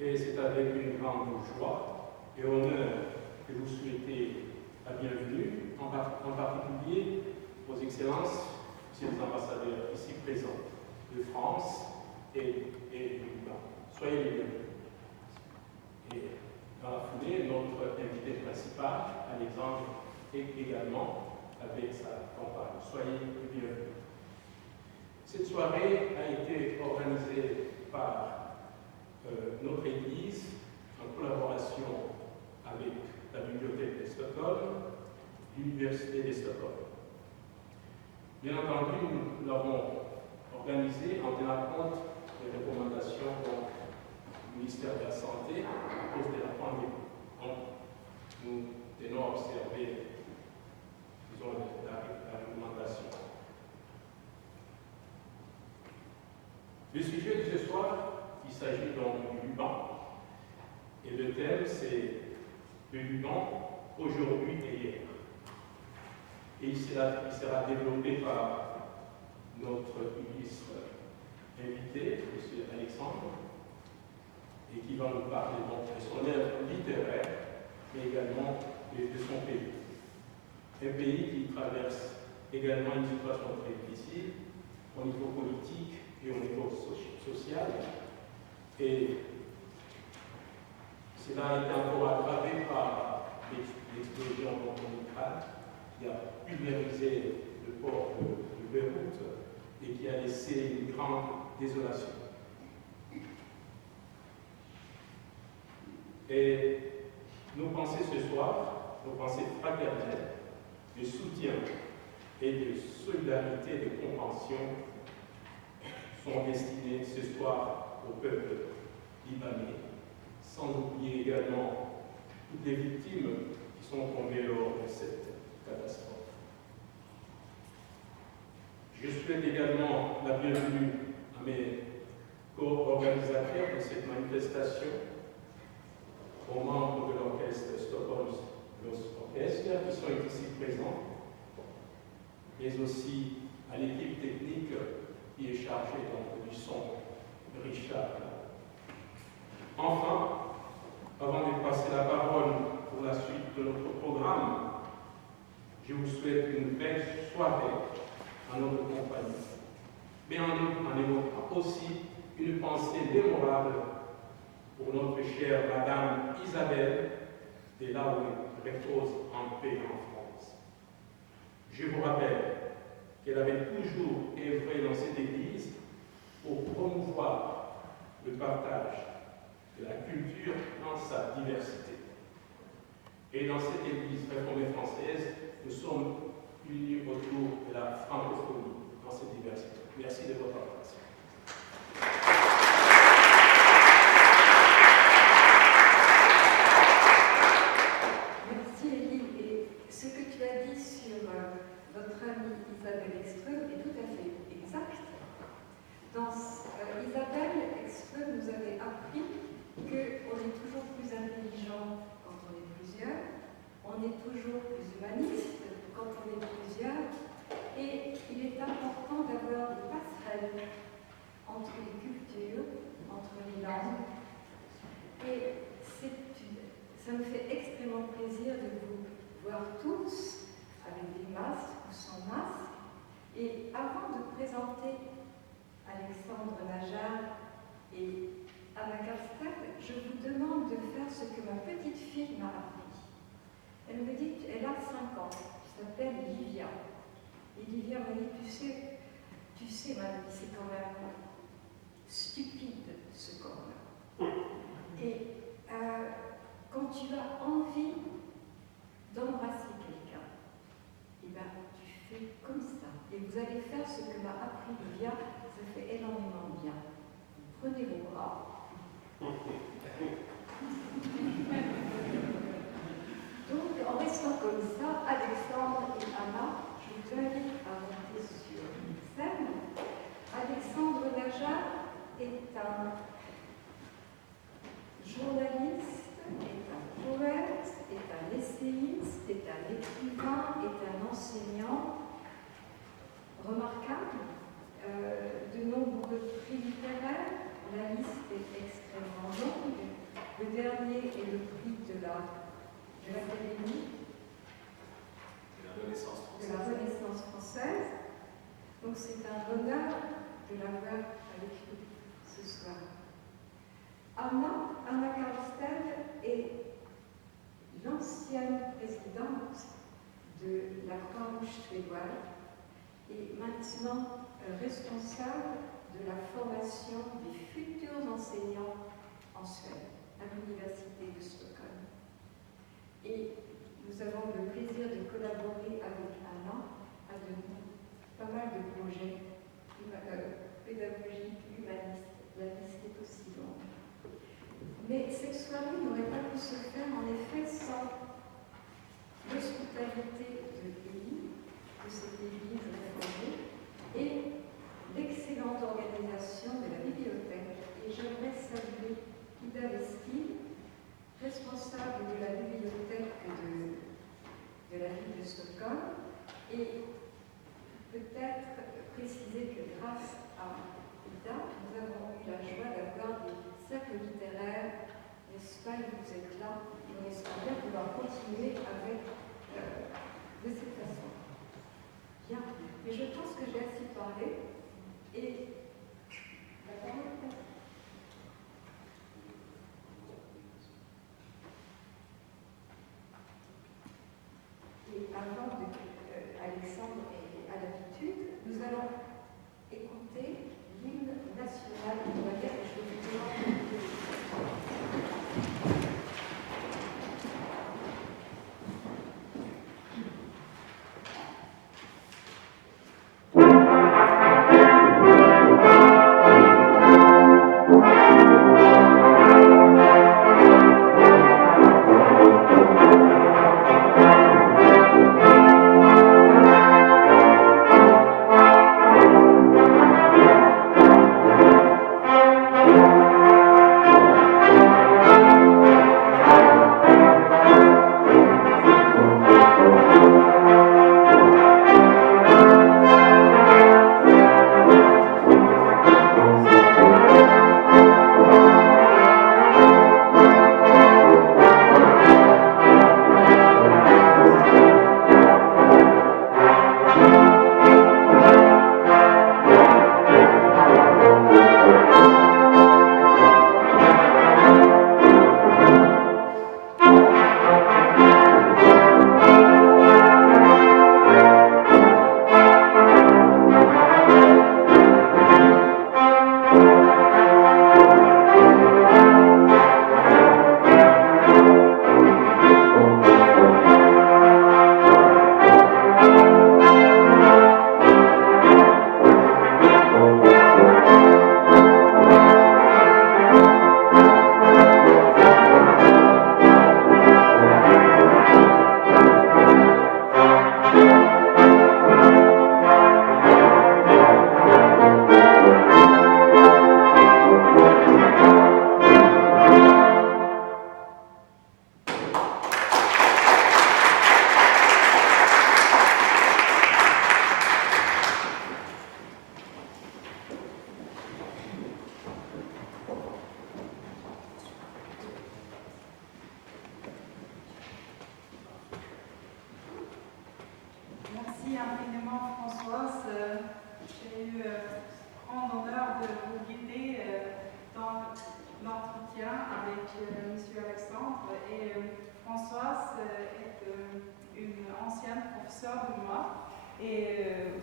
Et c'est avec une grande joie et honneur que vous souhaitez la bienvenue, en particulier aux excellences, Monsieur les ambassadeurs ici présents de France et du Liban. Soyez les bienvenus. Et dans la foulée, notre invité principal, Alexandre, est également avec sa compagne. Soyez les bienvenus. Cette soirée a été organisée par notre Église en collaboration avec la Bibliothèque de Stockholm, l'Université de Stockholm. Bien entendu, nous l'avons organisée en tenant compte des recommandations du ministère de la Santé à cause de la pandémie. Donc, nous tenons à observer, disons, la recommandation. Le sujet de ce soir, il s'agit donc du Liban. Et le thème, c'est le Liban aujourd'hui et hier. Et il sera développé par notre ministre invité, M. Alexandre, et qui va nous parler donc de son œuvre littéraire, mais également de son pays. Un pays qui traverse également une situation très difficile au niveau politique et au niveau social. Et cela a été encore aggravé par l'explosion bombardée qui a pulvérisé le port de Beyrouth et qui a laissé une grande désolation. Et nos pensées ce soir, nos pensées fraternelles, de soutien et de solidarité et de compréhension sont destinées ce soir au peuple libanais, sans oublier également toutes les victimes qui sont tombées lors de cette catastrophe. Je souhaite également la bienvenue à mes co-organisateurs de cette manifestation, aux membres de l'orchestre Stockholm Orchestra qui sont ici présents, mais aussi à l'équipe technique qui est chargée donc, du son, Richard. Enfin, avant de passer la parole pour la suite de notre programme, je vous souhaite une belle soirée en notre compagnie, mais en évoquant aussi une pensée mémorable pour notre chère Madame Isabelle, de là où elle repose en paix en France. Je vous rappelle qu'elle avait toujours œuvré dans cette église pour promouvoir le partage de la culture dans sa diversité. Et dans cette église réformée française, nous sommes unis autour de la francophonie dans cette diversité. Merci de votre attention. Merci Elie. Et ce que tu as dit sur votre amie Isabelle Ekström est tout à fait exact. Isabelle Ekström nous avait appris qu'on est toujours plus intelligent quand on est plusieurs, on est toujours plus humaniste quand on est plusieurs, et il est important d'avoir des passerelles entre les cultures, entre les langues. Et ça me fait extrêmement plaisir de vous voir tous avec des masques ou sans masque. Et avant de présenter Alexandre Najjar et Anna Kastel, je vous demande de faire ce que ma petite fille m'a appris. Elle me dit qu'elle a 5 ans, elle s'appelle Livia. Et Livia m'a dit, tu sais, ma vie, c'est quand même stupide ce corps-là. Et quand tu as envie d'embrasser quelqu'un, et ben, tu fais comme ça. Et vous allez faire ce que m'a appris Livia, ça fait énormément bien. Vous prenez vos bras. Donc, en restant comme ça, Alexandre et Anna, je vous invite à monter sur scène. Alexandre Najjar est un journaliste, est un poète, est un essayiste, est un écrivain, est un enseignant remarquable, de nombreux prix littéraires, la liste est extrêmement longue. Donc c'est un honneur de l'avoir avec nous ce soir. Anna Karlstedt est l'ancienne présidente de la Croix-Rouge suédoise et maintenant responsable de la formation des futurs enseignants en Suède, à l'Université de Stockholm. Et nous avons le plaisir de collaborer avec Anna à pas mal de projets pédagogiques, humanistes. La liste est aussi longue. Mais cette soirée n'aurait pas pu se faire en effet sans l'hospitalité de l'Église, de cette Église réformée, et l'excellente organisation de la bibliothèque. Et j'aimerais saluer Ida Westin, responsable de la bibliothèque de la ville de Stockholm, et peut-être préciser que grâce à Ida, nous avons eu la joie d'avoir des cercles littéraires, n'est-ce pas, et vous êtes là, et on espère bien pouvoir continuer avec de cette façon. Bien, mais je pense que j'ai assez parlé, et la parole est à vous. Et avant de Alexandre est à l'habitude, nous allons écouter l'hymne national de la guerre. Je vais vous demander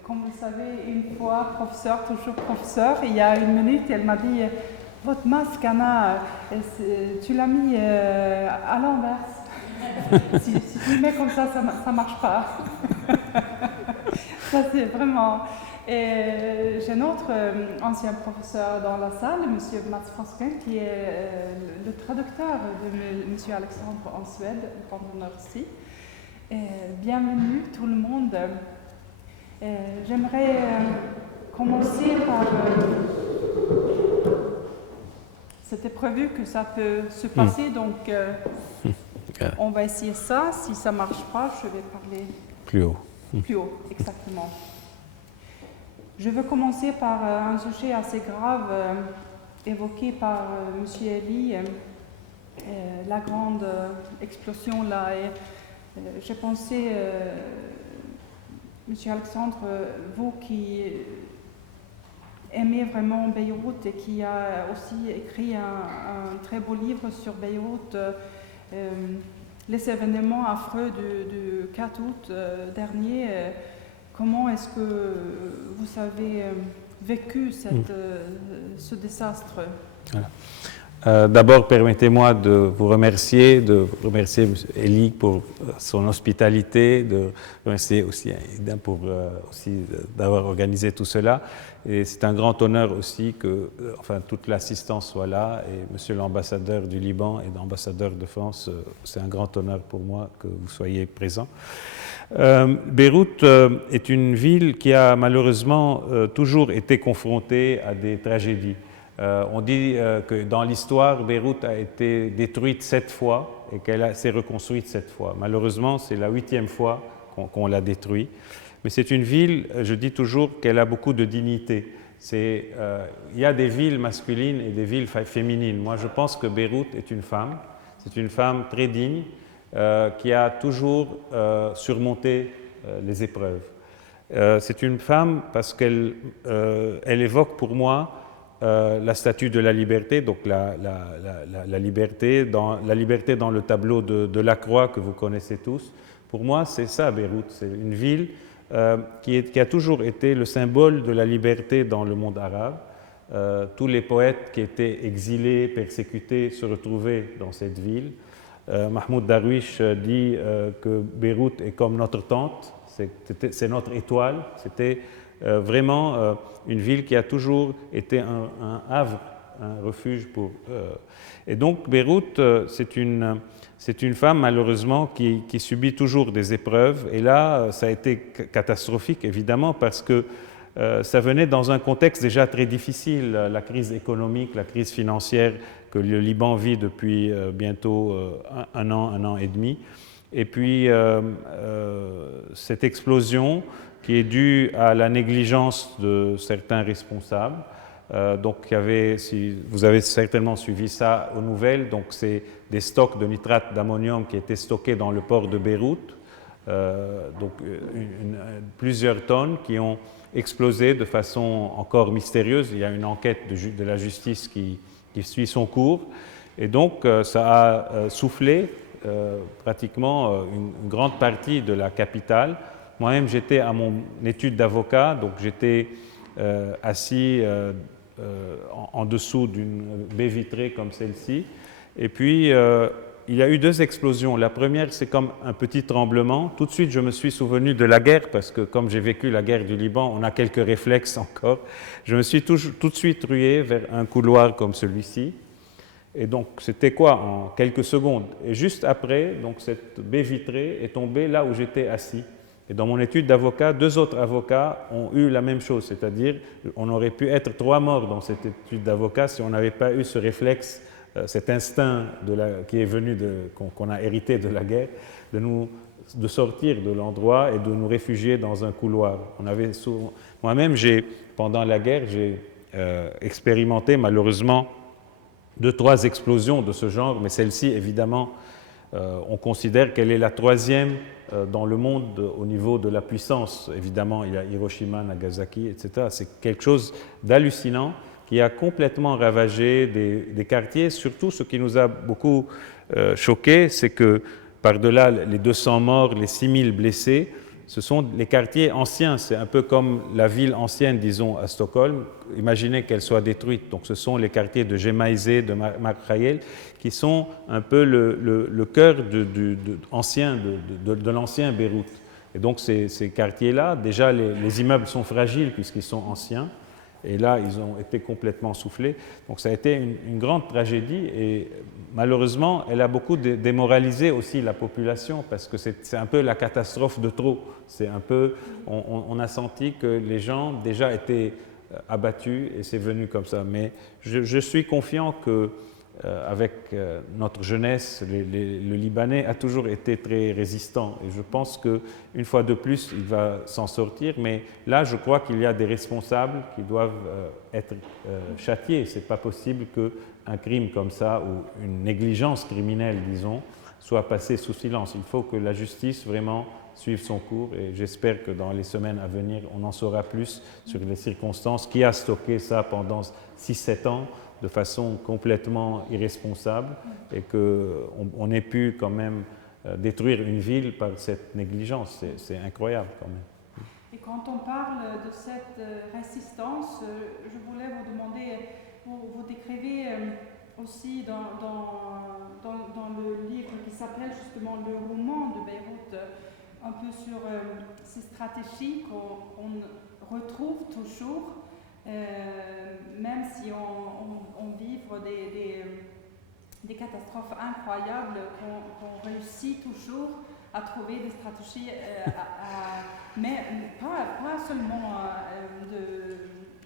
Comme vous savez, une fois professeur, toujours professeur, il y a une minute, elle m'a dit « Votre masque, Anna, tu l'as mis à l'envers. si tu le mets comme ça ne marche pas. » Ça, c'est vraiment... Et j'ai un autre ancien professeur dans la salle, M. Mats Forsgren, qui est le traducteur de M. Alexandre en Suède, pendant ici. Bienvenue tout le monde. J'aimerais commencer par... C'était prévu que ça peut se passer, donc on va essayer ça. Si ça ne marche pas, je vais parler plus haut. Plus haut, exactement. Je veux commencer par un sujet assez grave évoqué par M. Elie, la grande explosion là. Et j'ai pensé Monsieur Alexandre, vous qui aimez vraiment Beyrouth et qui a aussi écrit un très beau livre sur Beyrouth, les événements affreux du 4 août dernier, comment est-ce que vous avez vécu ce désastre? Voilà. D'abord, permettez-moi de vous remercier M. Elie pour son hospitalité, de remercier aussi Aïda pour d'avoir organisé tout cela. Et c'est un grand honneur aussi que toute l'assistance soit là, et Monsieur l'ambassadeur du Liban et l'ambassadeur de France, c'est un grand honneur pour moi que vous soyez présents. Beyrouth est une ville qui a malheureusement toujours été confrontée à des tragédies. On dit que dans l'histoire, Beyrouth a été détruite 7 fois et qu'elle s'est reconstruite 7 fois. Malheureusement, c'est la 8e fois qu'on l'a détruite. Mais c'est une ville, je dis toujours, qu'elle a beaucoup de dignité. Il y a des villes masculines et des villes féminines. Moi, je pense que Beyrouth est une femme. C'est une femme très digne qui a toujours surmonté les épreuves. C'est une femme parce qu'elle évoque pour moi la statue de la liberté, donc la liberté dans le tableau de Lacroix que vous connaissez tous. Pour moi, c'est ça Beyrouth, c'est une ville qui a toujours été le symbole de la liberté dans le monde arabe. Tous les poètes qui étaient exilés, persécutés, se retrouvaient dans cette ville. Mahmoud Darwish dit que Beyrouth est comme notre tente, c'est notre étoile. C'était vraiment une ville qui a toujours été un havre, un refuge pour... Et donc Beyrouth, c'est une femme malheureusement qui subit toujours des épreuves, et là ça a été catastrophique évidemment parce que ça venait dans un contexte déjà très difficile, la crise économique, la crise financière que le Liban vit depuis bientôt un an et demi, et puis cette explosion qui est due à la négligence de certains responsables. Donc, vous avez certainement suivi ça aux nouvelles, donc c'est des stocks de nitrate d'ammonium qui étaient stockés dans le port de Beyrouth, donc plusieurs tonnes qui ont explosé de façon encore mystérieuse. Il y a une enquête de la justice qui suit son cours, et donc ça a soufflé pratiquement une grande partie de la capitale. Moi-même, j'étais à mon étude d'avocat, donc j'étais assis en dessous d'une baie vitrée comme celle-ci. Et puis, il y a eu 2 explosions. La première, c'est comme un petit tremblement. Tout de suite, je me suis souvenu de la guerre, parce que comme j'ai vécu la guerre du Liban, on a quelques réflexes encore. Je me suis tout de suite rué vers un couloir comme celui-ci. Et donc, c'était quoi? En quelques secondes. Et juste après, donc, cette baie vitrée est tombée là où j'étais assis. Et dans mon étude d'avocat, 2 autres avocats ont eu la même chose, c'est-à-dire on aurait pu être 3 morts dans cette étude d'avocat si on n'avait pas eu ce réflexe, cet instinct qui est venu qu'on a hérité de la guerre, de sortir de l'endroit et de nous réfugier dans un couloir. Moi-même, pendant la guerre, j'ai expérimenté malheureusement 2-3 explosions de ce genre, mais celle-ci, évidemment, on considère qu'elle est la 3e dans le monde au niveau de la puissance. Évidemment, il y a Hiroshima, Nagasaki, etc. C'est quelque chose d'hallucinant qui a complètement ravagé des quartiers. Surtout, ce qui nous a beaucoup choqué, c'est que par-delà les 200 morts, les 6000 blessés, ce sont les quartiers anciens. C'est un peu comme la ville ancienne, disons, à Stockholm. Imaginez qu'elle soit détruite. Donc, ce sont les quartiers de Gemaizé, de Markhayel, qui sont un peu le cœur de l'ancien Beyrouth. Et donc, ces quartiers-là, déjà, les immeubles sont fragiles puisqu'ils sont anciens. Et là, ils ont été complètement soufflés. Donc, ça a été une grande tragédie. Et malheureusement, elle a beaucoup démoralisé aussi la population parce que c'est un peu la catastrophe de trop. C'est un peu, on a senti que les gens déjà étaient abattus et c'est venu comme ça. Mais je suis confiant que avec notre jeunesse, le Libanais a toujours été très résistant. Et je pense qu'une fois de plus, il va s'en sortir. Mais là, je crois qu'il y a des responsables qui doivent être châtiés. Ce n'est pas possible qu'un crime comme ça, ou une négligence criminelle, disons, soit passé sous silence. Il faut que la justice vraiment suivre son cours et j'espère que dans les semaines à venir, on en saura plus sur les circonstances, qui a stocké ça pendant 6-7 ans de façon complètement irresponsable et qu'on ait pu quand même détruire une ville par cette négligence. C'est incroyable quand même. Et quand on parle de cette résistance, je voulais vous demander, vous décrivez aussi dans le livre qui s'appelle justement Le roman de Beyrouth, un peu sur ces stratégies qu'on retrouve toujours, même si on vit des catastrophes incroyables, qu'on réussit toujours à trouver des stratégies, mais pas seulement de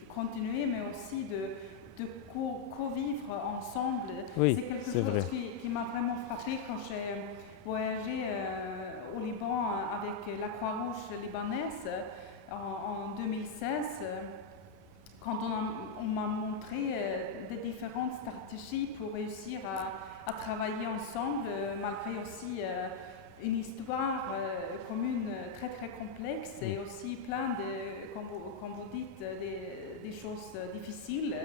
continuer, mais aussi de co-vivre ensemble. Oui, c'est quelque c'est chose vrai. qui m'a vraiment frappé quand j'ai voyagé au Liban avec la Croix-Rouge libanaise en 2016. Quand on m'a montré des différentes stratégies pour réussir à travailler ensemble, malgré aussi une histoire commune très très complexe et aussi plein de, comme vous dites, des choses difficiles.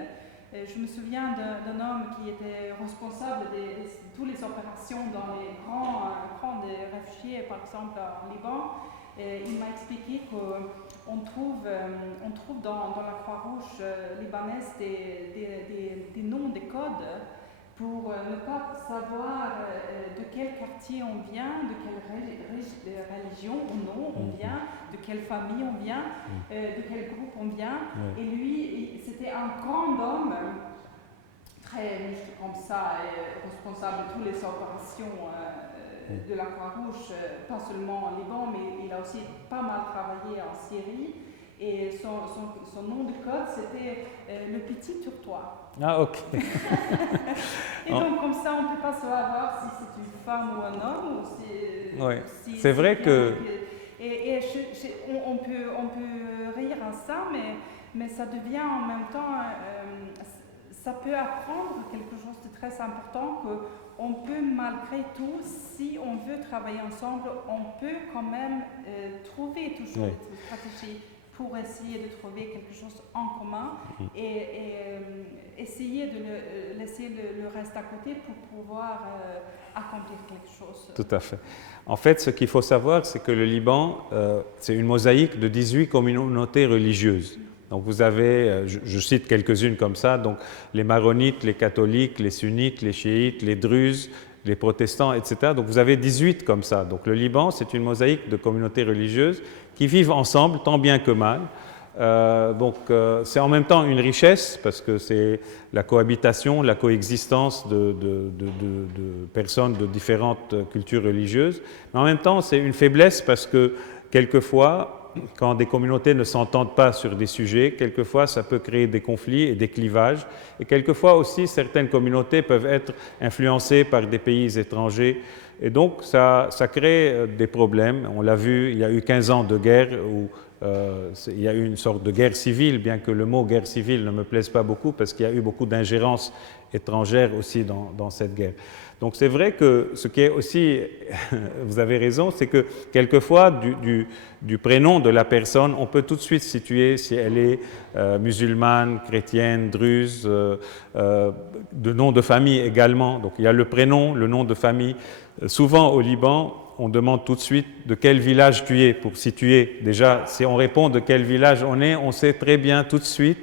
Je me souviens d'un homme qui était responsable de toutes les opérations dans les grands camps de réfugiés, par exemple en Liban. Il m'a expliqué qu'on trouve dans la Croix-Rouge libanaise des noms, des codes pour ne pas savoir de quel quartier on vient, de quelle religion ou non on vient, de quelle famille on vient, de quel groupe on vient. Et lui, c'était un grand homme, très riche comme ça, et responsable de toutes les opérations de la Croix-Rouge, pas seulement en Liban, mais il a aussi pas mal travaillé en Syrie. Et son nom de code, c'était le petit Tourtois. Ah, ok. Et donc, comme ça, on ne peut pas savoir si c'est une femme ou un homme. Ou si c'est vrai que... Et on peut rire à ça, mais ça devient en même temps... ça peut apprendre quelque chose de très important qu'on peut malgré tout, si on veut travailler ensemble, on peut quand même trouver toujours des stratégies pour essayer de trouver quelque chose en commun et essayer de laisser le reste à côté pour pouvoir accomplir quelque chose. Tout à fait. En fait, ce qu'il faut savoir, c'est que le Liban, c'est une mosaïque de 18 communautés religieuses. Donc vous avez, je cite quelques-unes comme ça, donc les maronites, les catholiques, les sunnites, les chiites, les druzes, les protestants, etc. Donc vous avez 18 comme ça. Donc le Liban, c'est une mosaïque de communautés religieuses qui vivent ensemble, tant bien que mal. C'est en même temps une richesse parce que c'est la cohabitation, la coexistence de personnes de différentes cultures religieuses. Mais en même temps, c'est une faiblesse parce que quelquefois, quand des communautés ne s'entendent pas sur des sujets, quelquefois ça peut créer des conflits et des clivages. Et quelquefois aussi, certaines communautés peuvent être influencées par des pays étrangers. Et donc, ça crée des problèmes. On l'a vu, il y a eu 15 ans de guerre où il y a eu une sorte de guerre civile, bien que le mot guerre civile ne me plaise pas beaucoup, parce qu'il y a eu beaucoup d'ingérences étrangères aussi dans cette guerre. Donc c'est vrai que ce qui est aussi, vous avez raison, c'est que quelquefois du prénom de la personne, on peut tout de suite situer si elle est musulmane, chrétienne, druze, de nom de famille également. Donc il y a le prénom, le nom de famille. Souvent au Liban, on demande tout de suite de quel village tu es pour situer. Déjà, si on répond de quel village on est, on sait très bien tout de suite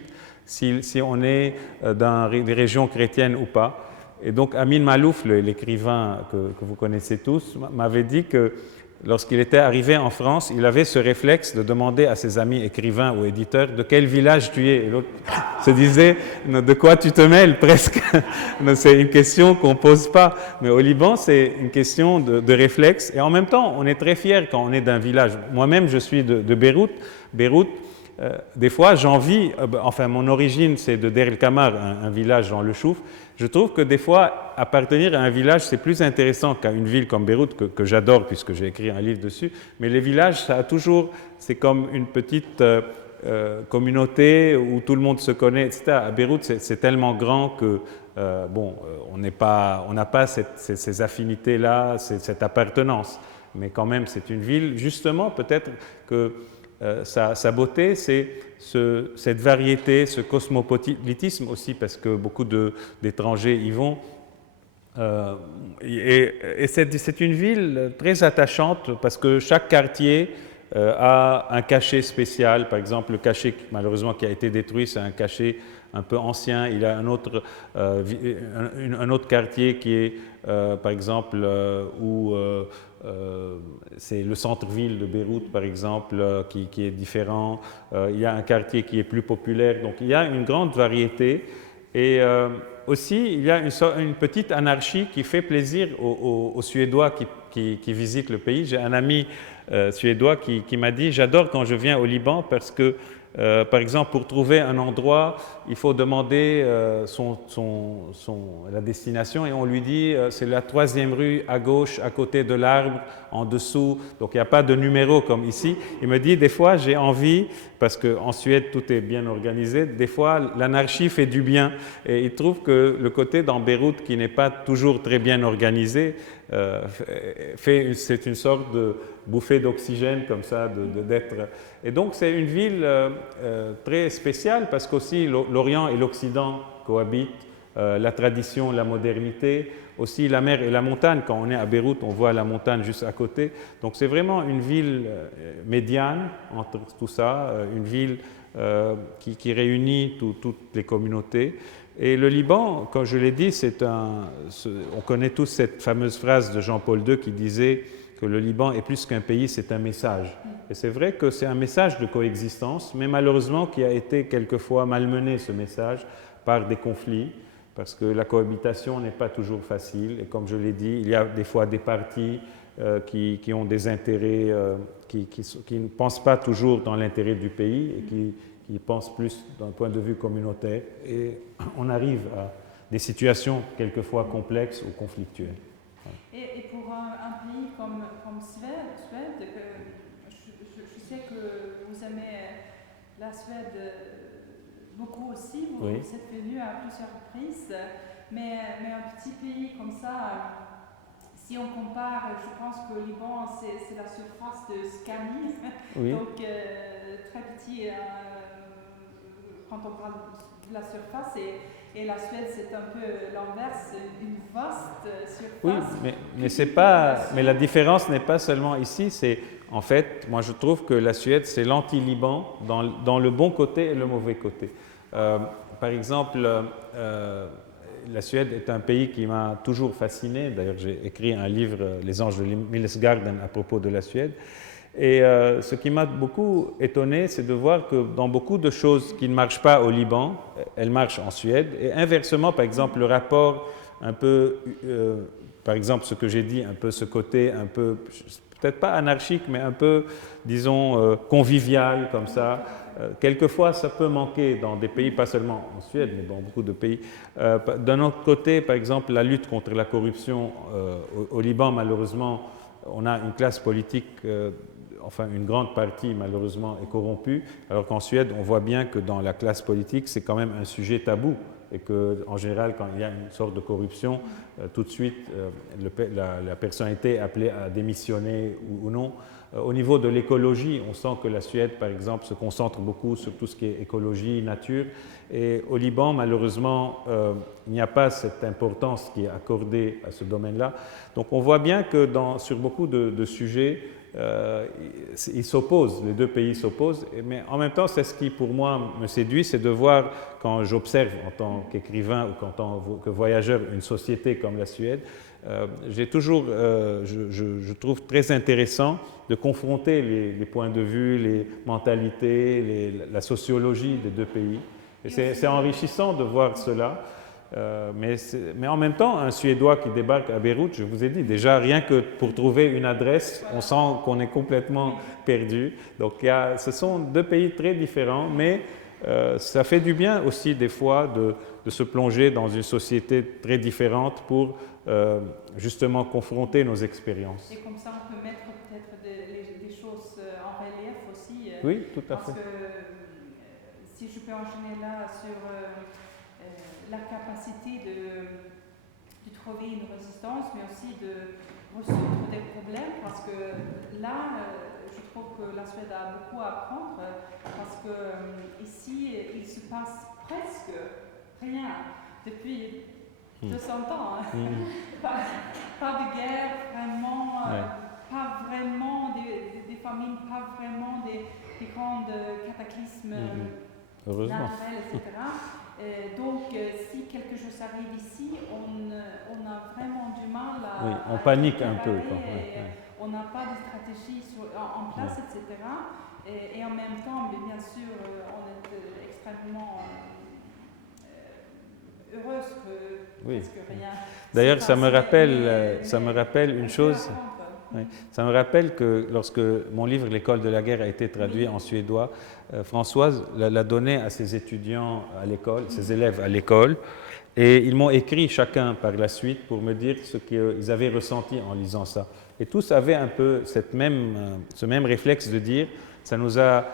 si on est dans des régions chrétiennes ou pas. Et donc Amin Maalouf, l'écrivain que vous connaissez tous, m'avait dit que lorsqu'il était arrivé en France, il avait ce réflexe de demander à ses amis écrivains ou éditeurs de quel village tu es. Et l'autre se disait de quoi tu te mêles presque. C'est une question qu'on ne pose pas. Mais au Liban, c'est une question de réflexe. Et en même temps, on est très fiers quand on est d'un village. Moi-même, je suis de Beyrouth. Des fois, j'envie, enfin mon origine c'est de Der El Kamar, un village dans le Chouf. Je trouve que des fois, appartenir à un village, c'est plus intéressant qu'à une ville comme Beyrouth, que j'adore puisque j'ai écrit un livre dessus. Mais les villages, c'est comme une petite communauté où tout le monde se connaît, etc. À Beyrouth, c'est tellement grand que, on n'a pas ces affinités-là, cette appartenance. mais quand même c'est une ville. Justement, peut-être que sa beauté, c'est cette variété, ce cosmopolitisme aussi, parce que beaucoup d'étrangers y vont. Et c'est une ville très attachante parce que chaque quartier a un cachet spécial. Par exemple, le cachet malheureusement qui a été détruit, c'est un cachet un peu ancien. Il y a un autre quartier qui est, par exemple, où c'est le centre-ville de Beyrouth, par exemple, qui est différent. Il y a un quartier qui est plus populaire. Donc, il y a une grande variété. Et aussi, il y a une petite anarchie qui fait plaisir aux Suédois qui visitent le pays. J'ai un ami suédois qui m'a dit « J'adore quand je viens au Liban parce que, par exemple, pour trouver un endroit, il faut demander la destination et on lui dit c'est la 3e rue à gauche, à côté de l'arbre, en dessous. Donc, il n'y a pas de numéro comme ici. Il me dit « Des fois, j'ai envie, parce qu'en Suède, tout est bien organisé, des fois, l'anarchie fait du bien. » Et il trouve que le côté dans Beyrouth, qui n'est pas toujours très bien organisé, c'est une sorte de bouffée d'oxygène comme ça, d'être. Et donc c'est une ville très spéciale parce qu'aussi l'Orient et l'Occident cohabitent, la tradition, la modernité, aussi la mer et la montagne. Quand on est à Beyrouth, on voit la montagne juste à côté. Donc c'est vraiment une ville médiane entre tout ça, une ville qui réunit toutes les communautés. Et le Liban, comme je l'ai dit, on connaît tous cette fameuse phrase de Jean-Paul II qui disait que le Liban est plus qu'un pays, c'est un message. Et c'est vrai que c'est un message de coexistence, mais malheureusement qui a été quelquefois malmené, ce message, par des conflits, parce que la cohabitation n'est pas toujours facile. Et comme je l'ai dit, il y a des fois des partis qui ont des intérêts, qui ne pensent pas toujours dans l'intérêt du pays et qui pensent plus d'un point de vue communautaire. Et on arrive à des situations quelquefois complexes ou conflictuelles. Et pour un pays comme Suède, je sais que vous aimez la Suède beaucoup aussi, vous êtes venu à plusieurs reprises, mais un petit pays comme ça, si on compare, je pense que le Liban, c'est la surface de Scanie, donc très petit quand on parle de la surface, et la Suède, c'est un peu l'inverse, une vaste surface. Oui, mais c'est pas. Mais la différence n'est pas seulement ici. C'est en fait, moi je trouve que la Suède, c'est l'anti-Liban dans le bon côté et le mauvais côté. Par exemple, la Suède est un pays qui m'a toujours fasciné. D'ailleurs, j'ai écrit un livre, Les Anges de Millesgarden, à propos de la Suède. Et ce qui m'a beaucoup étonné, c'est de voir que dans beaucoup de choses qui ne marchent pas au Liban, elles marchent en Suède. Et inversement, par exemple, le rapport un peu, par exemple, ce que j'ai dit, un peu ce côté un peu, peut-être pas anarchique, mais un peu, disons, convivial, comme ça. Quelquefois, ça peut manquer dans des pays, pas seulement en Suède, mais dans beaucoup de pays. D'un autre côté, par exemple, la lutte contre la corruption au Liban, malheureusement, on a une classe politique, enfin une grande partie malheureusement est corrompue, alors qu'en Suède, on voit bien que dans la classe politique, c'est quand même un sujet tabou et qu'en général, quand il y a une sorte de corruption, tout de suite, la personnalité est appelée à démissionner ou non. Au niveau de l'écologie, on sent que la Suède, par exemple, se concentre beaucoup sur tout ce qui est écologie, nature. Et au Liban, malheureusement, il n'y a pas cette importance qui est accordée à ce domaine-là. Donc on voit bien que sur beaucoup de sujets, ils s'opposent, les deux pays s'opposent. Mais en même temps, c'est ce qui, pour moi, me séduit, c'est de voir, quand j'observe en tant qu'écrivain ou en tant que voyageur, une société comme la Suède, j'ai toujours, je trouve très intéressant de confronter les points de vue, les mentalités, la sociologie des deux pays. Et c'est enrichissant de voir cela. Mais en même temps, un Suédois qui débarque à Beyrouth, je vous ai dit, déjà rien que pour trouver une adresse, on sent qu'on est complètement perdu. Donc ce sont deux pays très différents, mais ça fait du bien aussi des fois de se plonger dans une société très différente pour justement confronter nos expériences. Et comme ça, on peut mettre peut-être des choses en relief aussi. Oui, tout à fait. Parce que si je peux enchaîner là sur la capacité de trouver une résistance, mais aussi résoudre des problèmes parce que là, je trouve que la Suède a beaucoup à apprendre parce que ici, il se passe presque rien depuis 200 ans. Pas de guerre, vraiment, pas vraiment des famines, pas vraiment des grands cataclysmes naturels, etc. Donc, si quelque chose arrive ici, on a vraiment du mal à... Oui, on panique un peu. On n'a pas de stratégie en place, etc. Et en même temps, bien sûr, on est extrêmement heureuse que presque rien... D'ailleurs, ça me rappelle une chose. Oui. Ça me rappelle que lorsque mon livre « L'école de la guerre » a été traduit en suédois, Françoise l'a donné à ses étudiants à l'école, ses élèves à l'école, et ils m'ont écrit chacun par la suite pour me dire ce qu'ils avaient ressenti en lisant ça. Et tous avaient un peu ce même réflexe de dire, ça nous a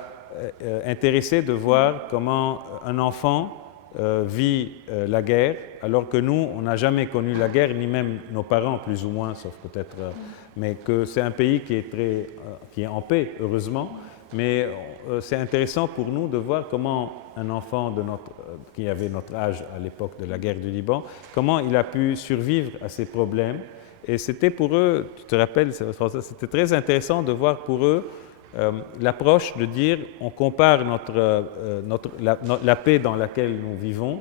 intéressé de voir comment un enfant vit la guerre, alors que nous, on n'a jamais connu la guerre, ni même nos parents, plus ou moins, sauf peut-être, mais que c'est un pays qui est en paix, heureusement. Mais c'est intéressant pour nous de voir comment un enfant qui avait notre âge à l'époque de la guerre du Liban, comment il a pu survivre à ces problèmes. Et c'était pour eux, tu te rappelles, c'était très intéressant de voir pour eux l'approche de dire on compare la paix dans laquelle nous vivons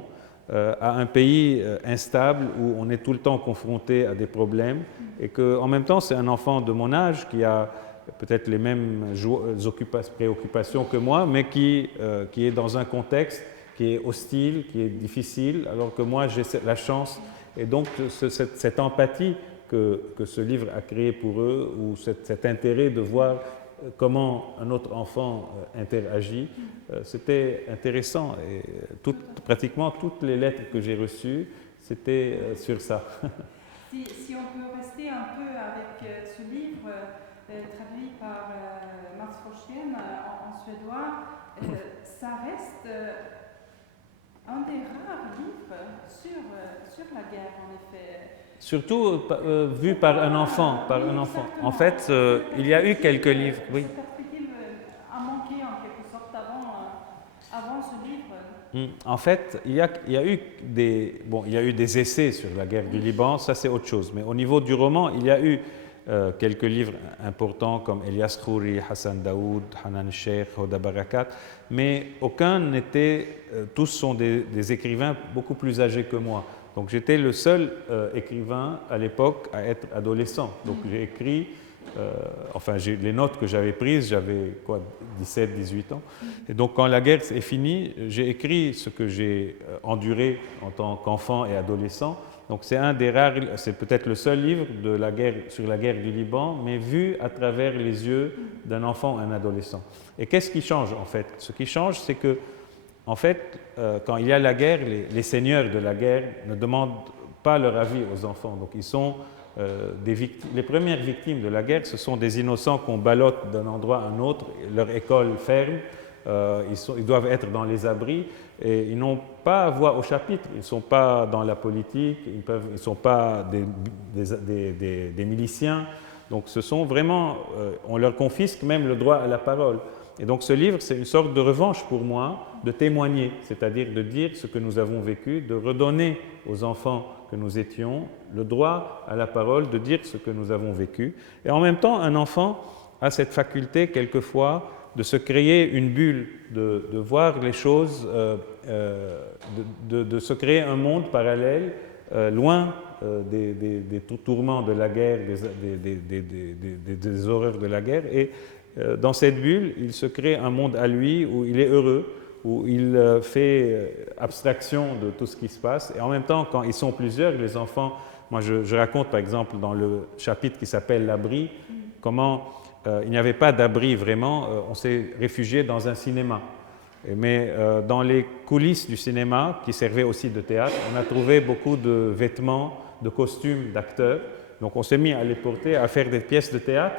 à un pays instable où on est tout le temps confronté à des problèmes et qu'en même temps c'est un enfant de mon âge qui a peut-être les mêmes préoccupations que moi, mais qui est dans un contexte qui est hostile, qui est difficile, alors que moi j'ai la chance. Et donc cette empathie que ce livre a créé pour eux, ou cet intérêt de voir comment un autre enfant interagit, c'était intéressant. Et pratiquement toutes les lettres que j'ai reçues, c'était sur ça. Si on peut rester un peu avec ce livre traduit par Mats Forsgren en suédois, ça reste un des rares livres sur la guerre, en effet. Surtout vu par un enfant. En fait, il y a eu quelques livres. Oui. Cette perspective a manqué en quelque sorte avant ce livre. En fait, il y a eu des essais sur la guerre du Liban, ça c'est autre chose. Mais au niveau du roman, il y a eu quelques livres importants comme Elias Khouri, Hassan Daoud, Hanan Sheikh, Hoda Barakat, mais aucun n'était, tous sont des écrivains beaucoup plus âgés que moi. Donc j'étais le seul écrivain à l'époque à être adolescent. Donc j'ai écrit, les notes que j'avais prises, j'avais 17, 18 ans. Et donc quand la guerre est finie, j'ai écrit ce que j'ai enduré en tant qu'enfant et adolescent. Donc c'est un des rares, c'est peut-être le seul livre sur la guerre du Liban, mais vu à travers les yeux d'un enfant ou un adolescent. Et qu'est-ce qui change en fait? Ce qui change, c'est que en fait, quand il y a la guerre, les seigneurs de la guerre ne demandent pas leur avis aux enfants. Donc ils sont les premières victimes de la guerre, ce sont des innocents qu'on ballotte d'un endroit à un autre, leur école ferme, ils doivent être dans les abris et ils n'ont pas voix au chapitre, ils ne sont pas dans la politique, ils ne sont pas des miliciens. Donc ce sont vraiment, on leur confisque même le droit à la parole. Et donc ce livre, c'est une sorte de revanche pour moi de témoigner, c'est-à-dire de dire ce que nous avons vécu, de redonner aux enfants que nous étions le droit à la parole, de dire ce que nous avons vécu. Et en même temps, un enfant a cette faculté quelquefois de se créer une bulle, de voir les choses, de se créer un monde parallèle, loin des tourments de la guerre, des horreurs de la guerre. Et dans cette bulle, il se crée un monde à lui où il est heureux, où il fait abstraction de tout ce qui se passe. Et en même temps, quand ils sont plusieurs, les enfants, moi je raconte par exemple dans le chapitre qui s'appelle « L'abri », comment il n'y avait pas d'abri vraiment, on s'est réfugié dans un cinéma. Mais dans les coulisses du cinéma, qui servaient aussi de théâtre, on a trouvé beaucoup de vêtements, de costumes d'acteurs. Donc on s'est mis à les porter, à faire des pièces de théâtre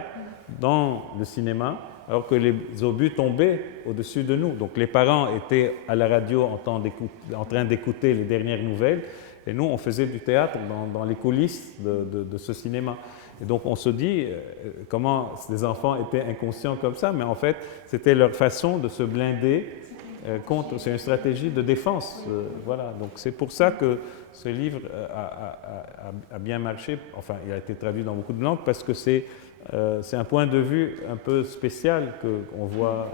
dans le cinéma, alors que les obus tombaient au-dessus de nous. Donc les parents étaient à la radio en train d'écouter les dernières nouvelles, et nous on faisait du théâtre dans les coulisses de ce cinéma. Et donc on se dit comment les enfants étaient inconscients comme ça, mais en fait c'était leur façon de se blinder contre, c'est une stratégie de défense. Voilà, donc c'est pour ça que ce livre a bien marché, enfin il a été traduit dans beaucoup de langues, parce que c'est un point de vue un peu spécial qu'on voit,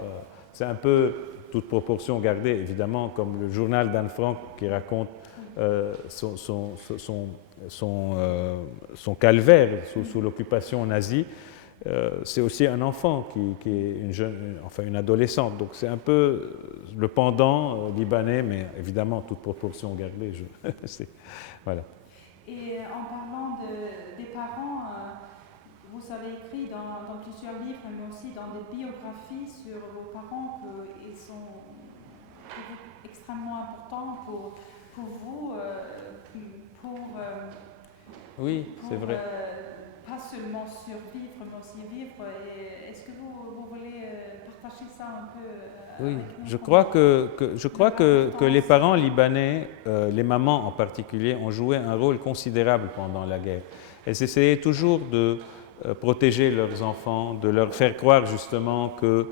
c'est un peu toute proportion gardée évidemment, comme le journal d'Anne Frank qui raconte son calvaire sous l'occupation nazie. C'est aussi un enfant qui est une adolescente. Donc c'est un peu le pendant libanais, mais évidemment toute proportion gardée. Voilà. Et en parlant des parents, vous avez écrit dans plusieurs livres, mais aussi dans des biographies sur vos parents, qu'ils sont extrêmement importants pour vous, oui, c'est vrai. Pas seulement survivre, mais aussi vivre. Est-ce que vous voulez partager ça un peu Oui, avec nous? Je crois que les parents libanais, les mamans en particulier, ont joué un rôle considérable pendant la guerre. Elles essayaient toujours de protéger leurs enfants, de leur faire croire justement que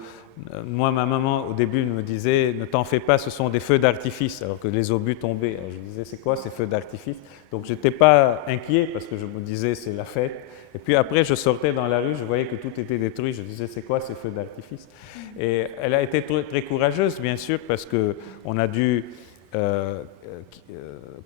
moi, ma maman, au début, me disait « Ne t'en fais pas, ce sont des feux d'artifice », alors que les obus tombaient. Je me disais « C'est quoi ces feux d'artifice ?» Donc, je n'étais pas inquiet parce que je me disais « C'est la fête ». Et puis après, je sortais dans la rue, je voyais que tout était détruit. Je disais « C'est quoi ces feux d'artifice ?» Et elle a été très courageuse, bien sûr, parce qu'on a dû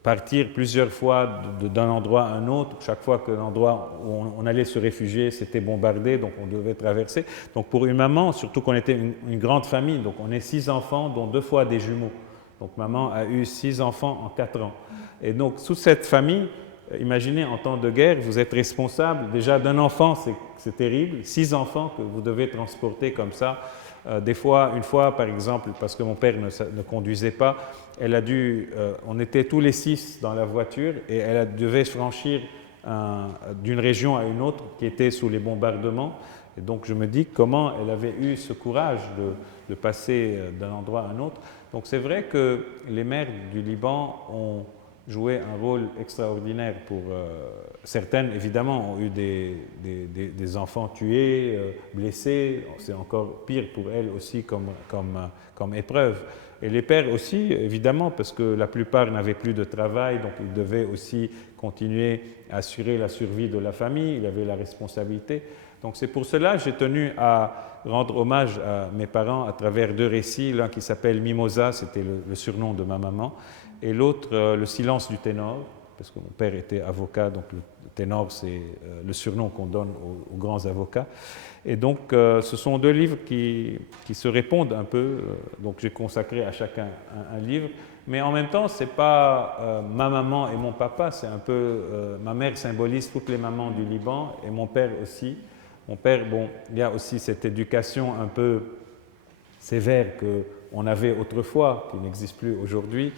partir plusieurs fois d'un endroit à un autre. Chaque fois que l'endroit où on allait se réfugier, c'était bombardé, donc on devait traverser. Donc pour une maman, surtout qu'on était une grande famille, donc on est 6 enfants, dont 2 fois des jumeaux. Donc maman a eu 6 enfants en 4 ans. Et donc sous cette famille, imaginez en temps de guerre, vous êtes responsable déjà d'un enfant, c'est terrible, 6 enfants que vous devez transporter comme ça. Des fois, une fois par exemple, parce que mon père ne conduisait pas, on était tous les 6 dans la voiture et elle devait franchir d'une région à une autre qui était sous les bombardements. Et donc je me dis comment elle avait eu ce courage de passer d'un endroit à un autre. Donc c'est vrai que les mères du Liban ont joué un rôle extraordinaire pour certaines, évidemment, ont eu des enfants tués, blessés. C'est encore pire pour elles aussi comme épreuve. Et les pères aussi, évidemment, parce que la plupart n'avaient plus de travail, donc ils devaient aussi continuer à assurer la survie de la famille, il avait la responsabilité. Donc c'est pour cela que j'ai tenu à rendre hommage à mes parents à travers 2 récits, l'un qui s'appelle Mimosa, c'était le surnom de ma maman, et l'autre, Le silence du ténor, parce que mon père était avocat, donc le ténor, c'est le surnom qu'on donne aux grands avocats. Et donc, ce sont 2 livres qui se répondent un peu. Donc, j'ai consacré à chacun un livre. Mais en même temps, ce n'est pas ma maman et mon papa, c'est un peu... ma mère symbolise toutes les mamans du Liban et mon père aussi. Mon père, bon, il y a aussi cette éducation un peu sévère qu'on avait autrefois, qui n'existe plus aujourd'hui.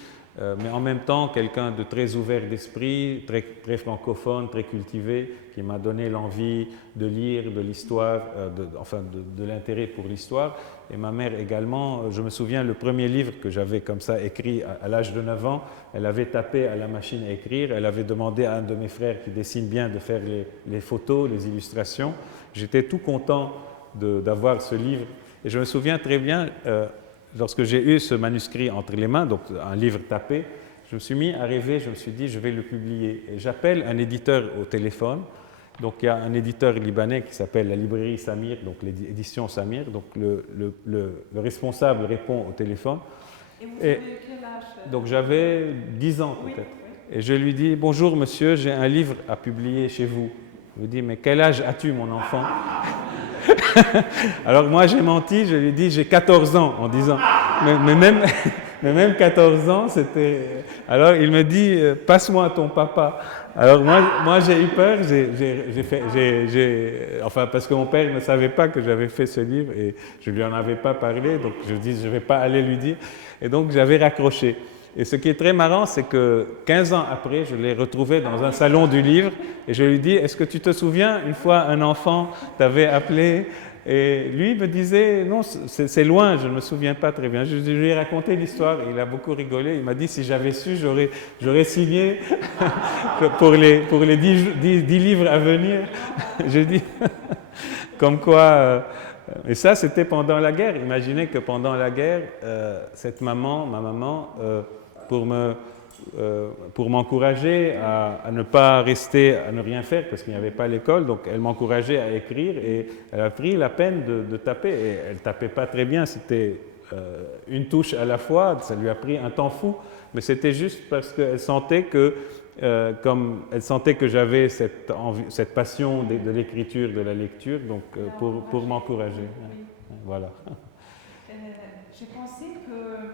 Mais en même temps, quelqu'un de très ouvert d'esprit, très francophone, très cultivé, qui m'a donné l'envie de lire de l'histoire, de l'intérêt pour l'histoire. Et ma mère également, je me souviens, le premier livre que j'avais comme ça écrit à l'âge de 9 ans, elle avait tapé à la machine à écrire, elle avait demandé à un de mes frères qui dessine bien de faire les photos, les illustrations. J'étais tout content d'avoir ce livre. Et je me souviens très bien... lorsque j'ai eu ce manuscrit entre les mains, donc un livre tapé, je me suis mis à rêver, je me suis dit je vais le publier. Et j'appelle un éditeur au téléphone. Donc il y a un éditeur libanais qui s'appelle la librairie Samir, donc l'édition Samir. Donc le responsable répond au téléphone. Et vous avez quel âge? Donc j'avais 10 ans peut-être. Oui. Et je lui dis bonjour monsieur, j'ai un livre à publier chez vous. Il me dit mais quel âge as-tu mon enfant? Alors moi j'ai menti, je lui ai dit j'ai 14 ans en disant, mais même 14 ans c'était... Alors il me dit passe-moi ton papa. Alors moi j'ai eu peur, parce que mon père ne savait pas que j'avais fait ce livre et je lui en avais pas parlé, donc je dis je vais pas aller lui dire, et donc j'avais raccroché. Et ce qui est très marrant, c'est que 15 ans après, je l'ai retrouvé dans un salon du livre et je lui dis « Est-ce que tu te souviens, une fois un enfant t'avait appelé Et lui me disait, non, c'est loin, je ne me souviens pas très bien. Je lui ai raconté l'histoire, il a beaucoup rigolé. Il m'a dit, si j'avais su, j'aurais signé pour les 10 livres à venir. Je dis, comme quoi... et ça, c'était pendant la guerre. Imaginez que pendant la guerre, ma maman, pour m'encourager à ne pas rester, à ne rien faire parce qu'il n'y avait pas l'école, donc elle m'encourageait à écrire et elle a pris la peine de taper. Et elle ne tapait pas très bien, c'était une touche à la fois, ça lui a pris un temps fou, mais c'était juste parce qu'elle sentait que comme elle sentait que j'avais cette passion de l'écriture, de la lecture, donc pour m'encourager. Voilà. J'ai pensé que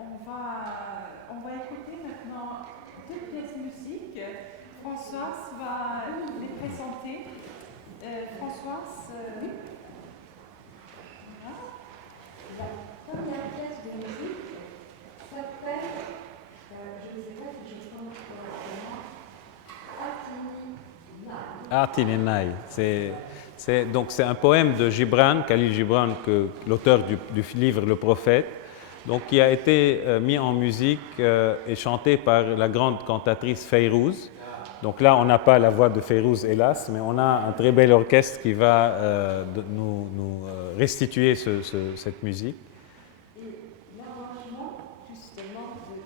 on va écouter maintenant deux pièces musiques. Françoise va les présenter. Françoise. Oui. La première pièce de musique s'appelle, je ne sais pas si je prononce correctement, Atini Nai. Donc c'est un poème de Gibran, Khalil Gibran, l'auteur du livre Le Prophète, donc qui a été mis en musique et chanté par la grande cantatrice Fayrouz. Donc là, on n'a pas la voix de Fayrouz, hélas, mais on a un très bel orchestre qui va nous restituer cette musique. Et l'arrangement, justement, de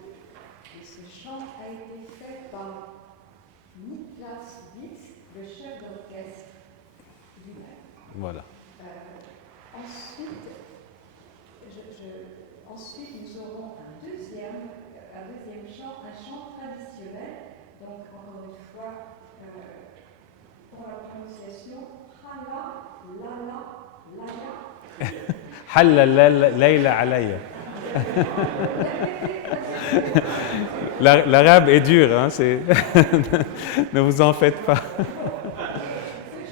ce chant a été fait par Niklas Witz, le chef d'orchestre lui-même. Voilà. Ensuite, nous aurons un deuxième chant, un chant traditionnel. Donc, encore une fois, pour la prononciation, Hala, Lala, Laya. Halla layla alayya. L'arabe est dur, hein, ne vous en faites pas. Ce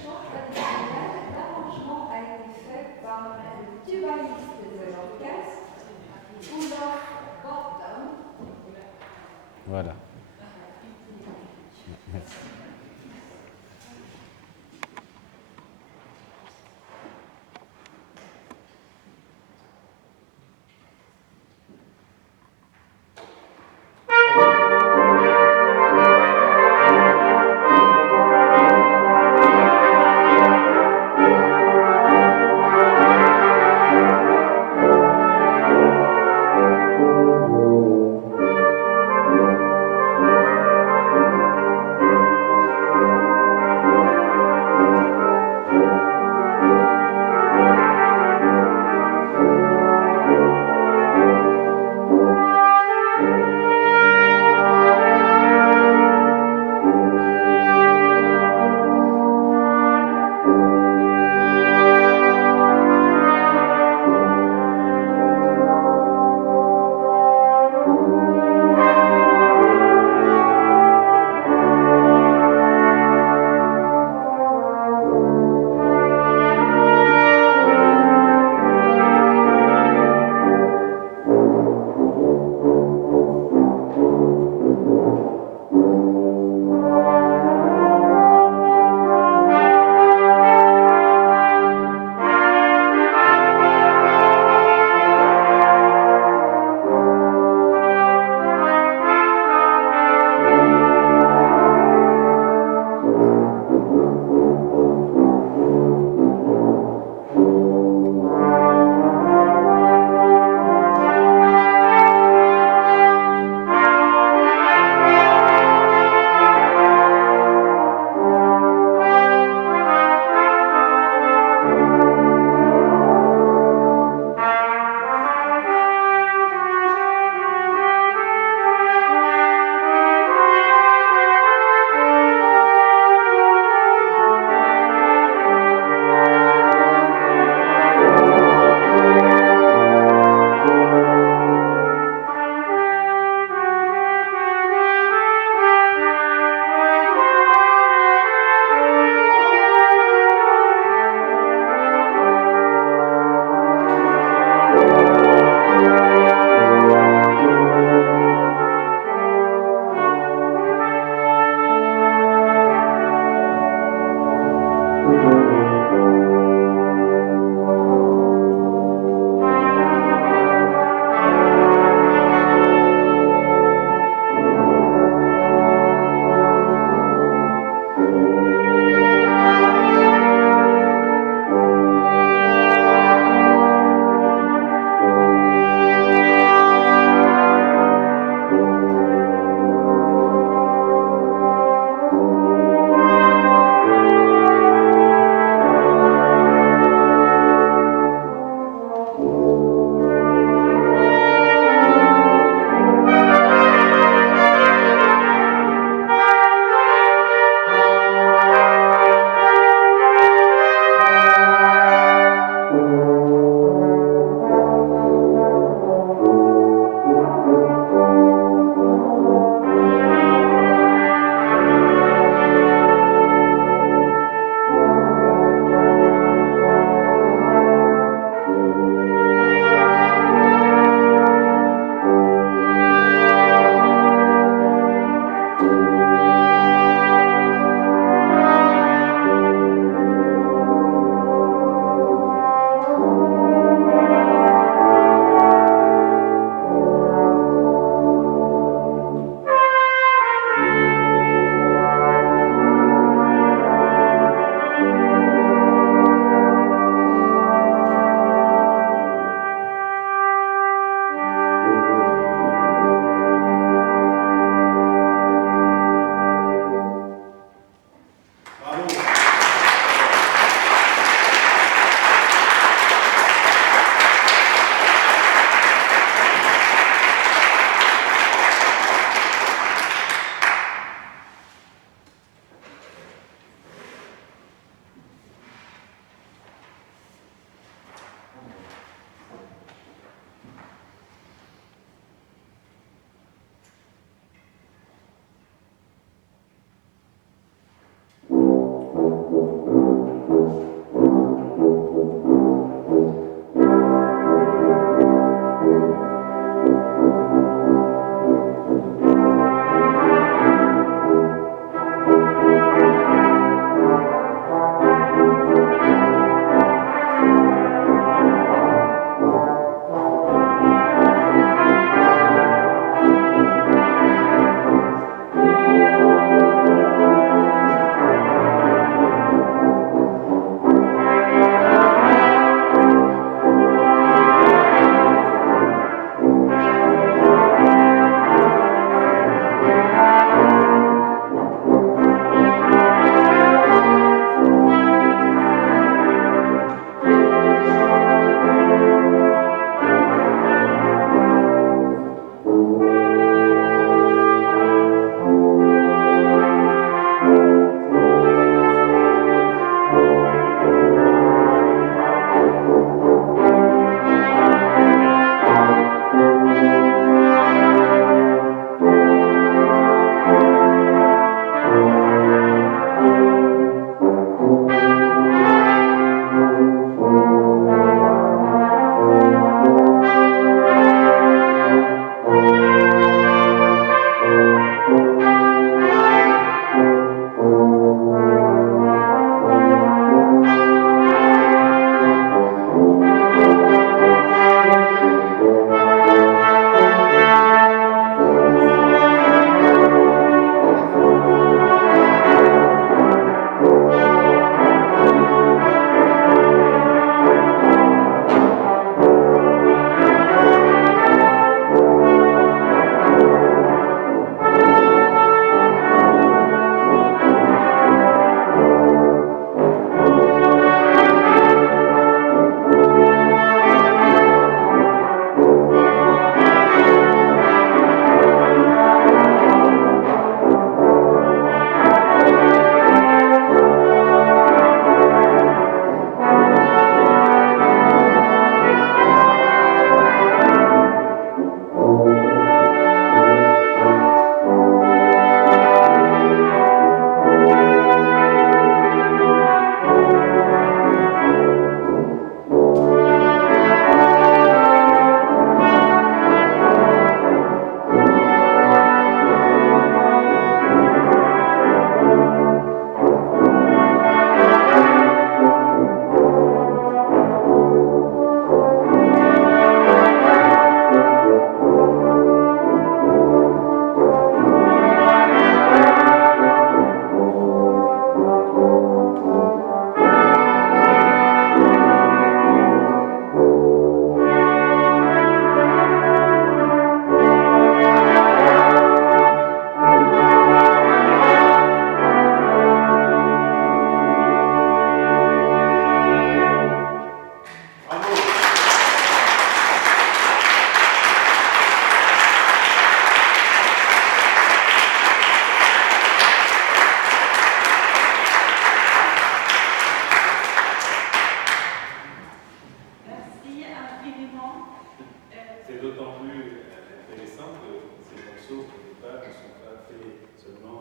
chant traditionnel, l'arrangement a été fait par le tubaliste de l'orchestre, Olaf Gordon. Voilà. Merci.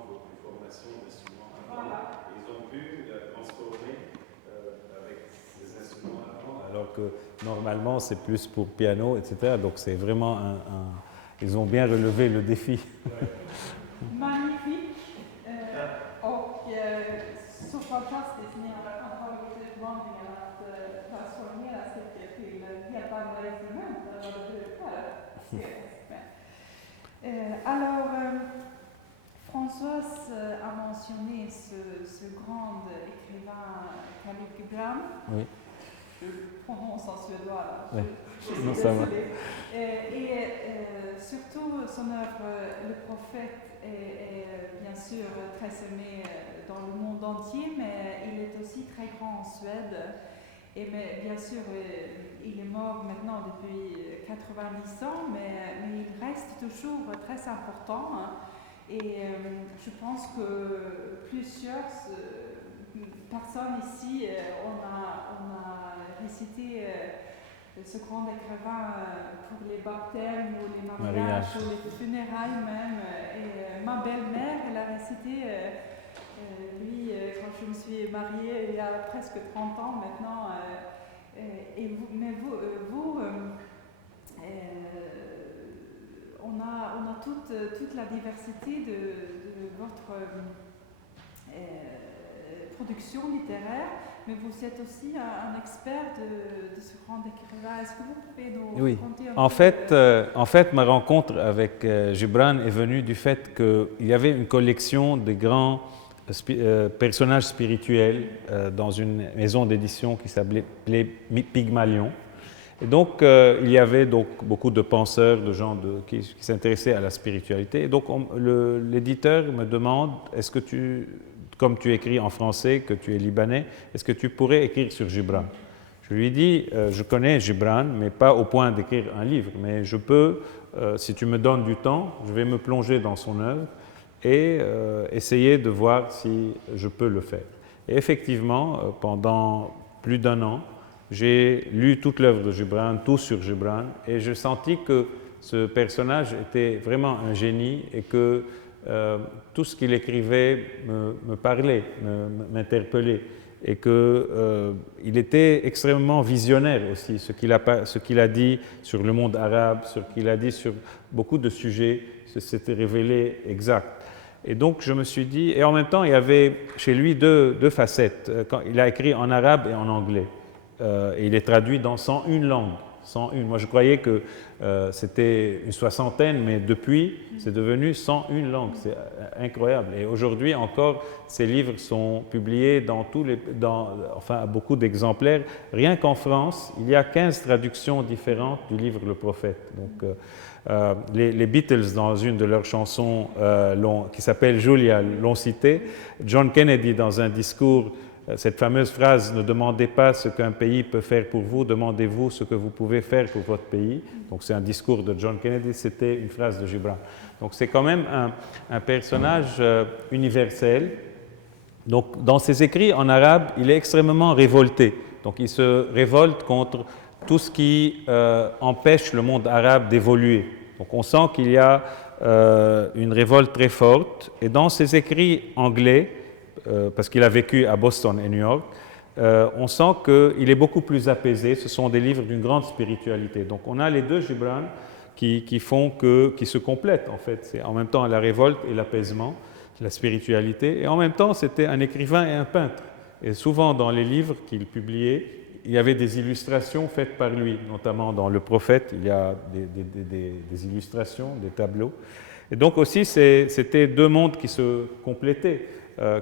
pour une formation d'instruments avant. Voilà. Ils ont pu la transformer avec ces instruments avant, alors que normalement c'est plus pour piano, etc. Donc c'est vraiment ils ont bien relevé le défi. Magnifique. Och så fantastiskt. Ni har antagit utmaningen att transformera stycket till helt andra instrument än vad det brukar ses med. Alors, Françoise a mentionné ce grand écrivain Khalil Gibran. Oui. Je prononce en suédois là. Oui. Je suis Non, ça va. désolée. Surtout son œuvre Le Prophète est bien sûr très aimé dans le monde entier, mais il est aussi très grand en Suède. Mais bien sûr, il est mort maintenant depuis 90 ans, mais il reste toujours très important. Hein. Et je pense que plusieurs personnes ici, on a récité ce grand écrivain pour les baptêmes ou les mariages ou les funérailles même. Et ma belle-mère, elle a récité lui quand je me suis mariée il y a presque 30 ans maintenant. On a toute la diversité de votre production littéraire, mais vous êtes aussi un expert de ce grand écrivain. Est-ce que vous pouvez nous raconter un peu En fait, ma rencontre avec Gibran est venue du fait qu'il y avait une collection de grands personnages spirituels dans une maison d'édition qui s'appelait Pygmalion. Et donc, il y avait donc beaucoup de penseurs, de gens qui s'intéressaient à la spiritualité. Et donc, l'éditeur me demande, est-ce que comme tu écris en français, que tu es libanais, est-ce que tu pourrais écrire sur Gibran? Je lui dis, je connais Gibran, mais pas au point d'écrire un livre, mais je peux, si tu me donnes du temps, je vais me plonger dans son œuvre et essayer de voir si je peux le faire. Et effectivement, pendant plus d'1 an, j'ai lu toute l'œuvre de Gibran, tout sur Gibran, et je sentis que ce personnage était vraiment un génie et que tout ce qu'il écrivait me parlait, m'interpellait, et qu'il était extrêmement visionnaire aussi. Ce qu'il a dit sur le monde arabe, ce qu'il a dit sur beaucoup de sujets, s'était révélé exact. Et donc je me suis dit, et en même temps il y avait chez lui deux facettes. Il a écrit en arabe et en anglais. Et il est traduit dans 101 langues. 101. Moi, je croyais que c'était une soixantaine, mais depuis, c'est devenu 101 langues. C'est incroyable. Et aujourd'hui encore, ces livres sont publiés à beaucoup d'exemplaires. Rien qu'en France, il y a 15 traductions différentes du livre Le Prophète. Donc, les Beatles, dans une de leurs chansons qui s'appelle Julia, l'ont cité. John Kennedy, dans un discours, cette fameuse phrase « Ne demandez pas ce qu'un pays peut faire pour vous, demandez-vous ce que vous pouvez faire pour votre pays ». Donc c'est un discours de John Kennedy, c'était une phrase de Gibran. Donc c'est quand même un personnage universel. Donc dans ses écrits en arabe, il est extrêmement révolté. Donc il se révolte contre tout ce qui empêche le monde arabe d'évoluer. Donc on sent qu'il y a une révolte très forte. Et dans ses écrits anglais, parce qu'il a vécu à Boston et New York, on sent qu'il est beaucoup plus apaisé. Ce sont des livres d'une grande spiritualité. Donc on a les deux Gibran qui se complètent en fait. C'est en même temps la révolte et l'apaisement, la spiritualité. Et en même temps, c'était un écrivain et un peintre. Et souvent dans les livres qu'il publiait, il y avait des illustrations faites par lui, notamment dans Le Prophète, il y a des illustrations, des tableaux. Et donc aussi, c'était deux mondes qui se complétaient.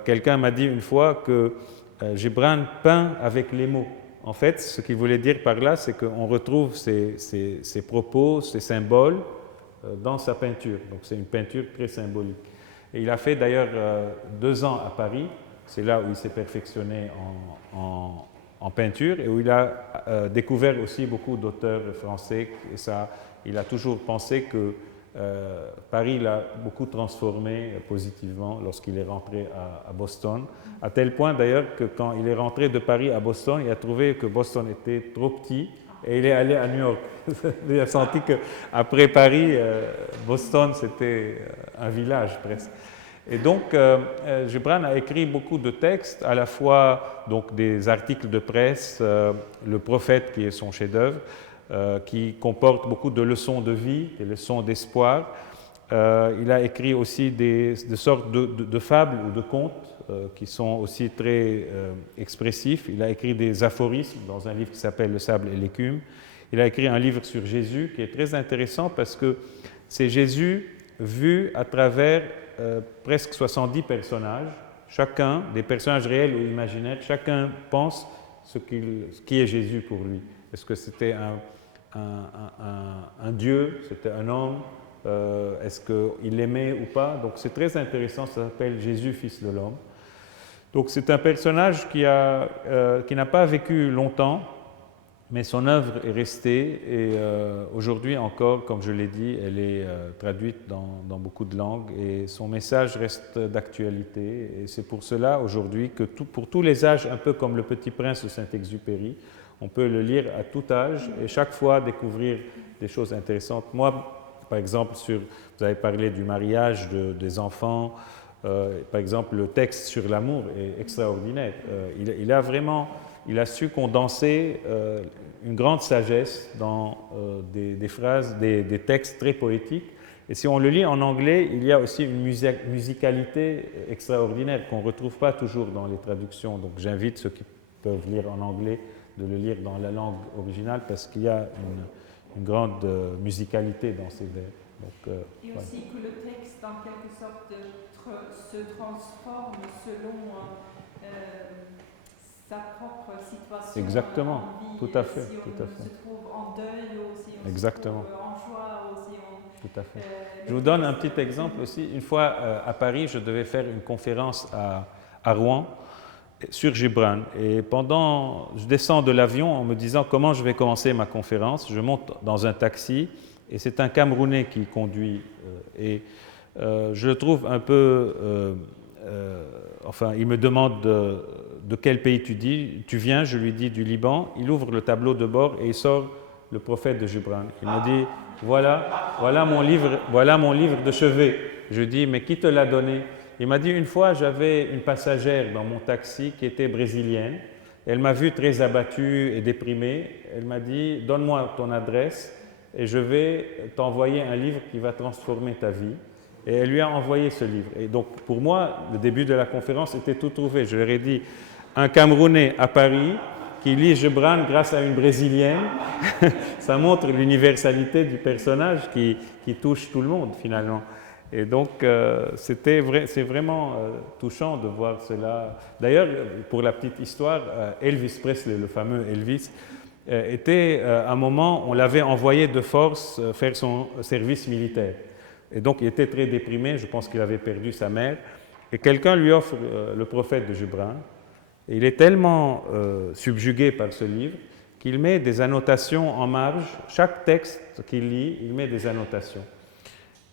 Quelqu'un m'a dit une fois que Gibran peint avec les mots. En fait, ce qu'il voulait dire par là, c'est qu'on retrouve ses propos, ses symboles dans sa peinture. Donc c'est une peinture très symbolique. Et il a fait d'ailleurs 2 ans à Paris. C'est là où il s'est perfectionné en peinture et où il a découvert aussi beaucoup d'auteurs français. Et il a toujours pensé que Paris l'a beaucoup transformé positivement lorsqu'il est rentré à Boston, à tel point d'ailleurs que quand il est rentré de Paris à Boston, il a trouvé que Boston était trop petit et il est allé à New York. Il a senti qu'après Paris, Boston c'était un village presque. Et donc, Gibran a écrit beaucoup de textes, à la fois donc, des articles de presse, Le Prophète qui est son chef-d'œuvre, qui comporte beaucoup de leçons de vie, des leçons d'espoir. Il a écrit aussi des sortes de fables ou de contes qui sont aussi très expressifs. Il a écrit des aphorismes dans un livre qui s'appelle Le sable et l'écume. Il a écrit un livre sur Jésus qui est très intéressant parce que c'est Jésus vu à travers presque 70 personnages, chacun, des personnages réels ou imaginaires, chacun pense ce qui est Jésus pour lui. Est-ce que c'était un Dieu, c'était un homme, est-ce qu'il l'aimait ou pas? Donc c'est très intéressant, ça s'appelle Jésus, fils de l'homme. Donc c'est un personnage qui n'a pas vécu longtemps, mais son œuvre est restée et aujourd'hui encore, comme je l'ai dit, elle est traduite dans beaucoup de langues et son message reste d'actualité. Et c'est pour cela aujourd'hui que pour tous les âges, un peu comme Le Petit Prince de Saint-Exupéry, on peut le lire à tout âge et chaque fois découvrir des choses intéressantes. Moi, par exemple, vous avez parlé du mariage des enfants, par exemple, le texte sur l'amour est extraordinaire. Il a su condenser une grande sagesse dans des phrases, des textes très poétiques. Et si on le lit en anglais, il y a aussi une musicalité extraordinaire qu'on ne retrouve pas toujours dans les traductions. Donc j'invite ceux qui peuvent lire en anglais de le lire dans la langue originale parce qu'il y a une grande musicalité dans ces vers. Donc, et aussi que le texte, en quelque sorte, se transforme selon sa propre situation. Exactement, en vie. tout à fait. Si on tout à fait. se trouve en deuil ou si on Exactement. se trouve en joie ou si on... Tout à fait. Je vous donne un petit exemple aussi. Une fois à Paris, je devais faire une conférence à Rouen sur Gibran. Et je descends de l'avion en me disant comment je vais commencer ma conférence. Je monte dans un taxi et c'est un Camerounais qui conduit. Je le trouve un peu... il me demande de quel pays tu viens. Je lui dis du Liban. Il ouvre le tableau de bord et il sort Le Prophète de Gibran. Il me dit voilà mon livre de chevet. Je dis mais qui te l'a donné? Il m'a dit une fois j'avais une passagère dans mon taxi qui était brésilienne. Elle m'a vu très abattu et déprimé. Elle m'a dit donne-moi ton adresse et je vais t'envoyer un livre qui va transformer ta vie. Et elle lui a envoyé ce livre. Et donc pour moi le début de la conférence était tout trouvé. Je leur ai dit un Camerounais à Paris qui lit Gibran grâce à une Brésilienne, ça montre l'universalité du personnage qui touche tout le monde finalement. Et donc c'est vraiment touchant de voir cela. D'ailleurs, pour la petite histoire, Elvis Presley, le fameux Elvis, était à un moment, on l'avait envoyé de force faire son service militaire. Et donc il était très déprimé, je pense qu'il avait perdu sa mère. Et quelqu'un lui offre Le Prophète de Gibran. Et il est tellement subjugué par ce livre qu'il met des annotations en marge. Chaque texte qu'il lit, il met des annotations.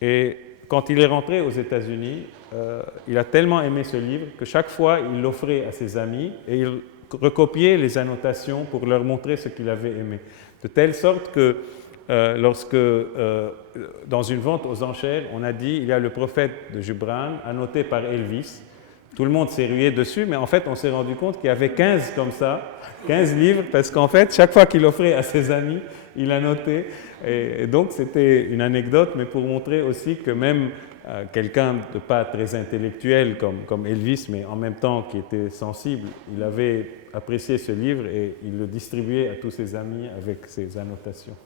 Et quand il est rentré aux États-Unis, il a tellement aimé ce livre que chaque fois, il l'offrait à ses amis et il recopiait les annotations pour leur montrer ce qu'il avait aimé. De telle sorte que lorsque, dans une vente aux enchères, on a dit il y a Le Prophète de Gibran, annoté par Elvis. Tout le monde s'est rué dessus, mais en fait, on s'est rendu compte qu'il y avait 15 comme ça, 15 livres, parce qu'en fait, chaque fois qu'il offrait à ses amis, il annotait. Et donc, c'était une anecdote, mais pour montrer aussi que même quelqu'un de pas très intellectuel comme Elvis, mais en même temps qui était sensible, il avait apprécié ce livre et il le distribuait à tous ses amis avec ses annotations.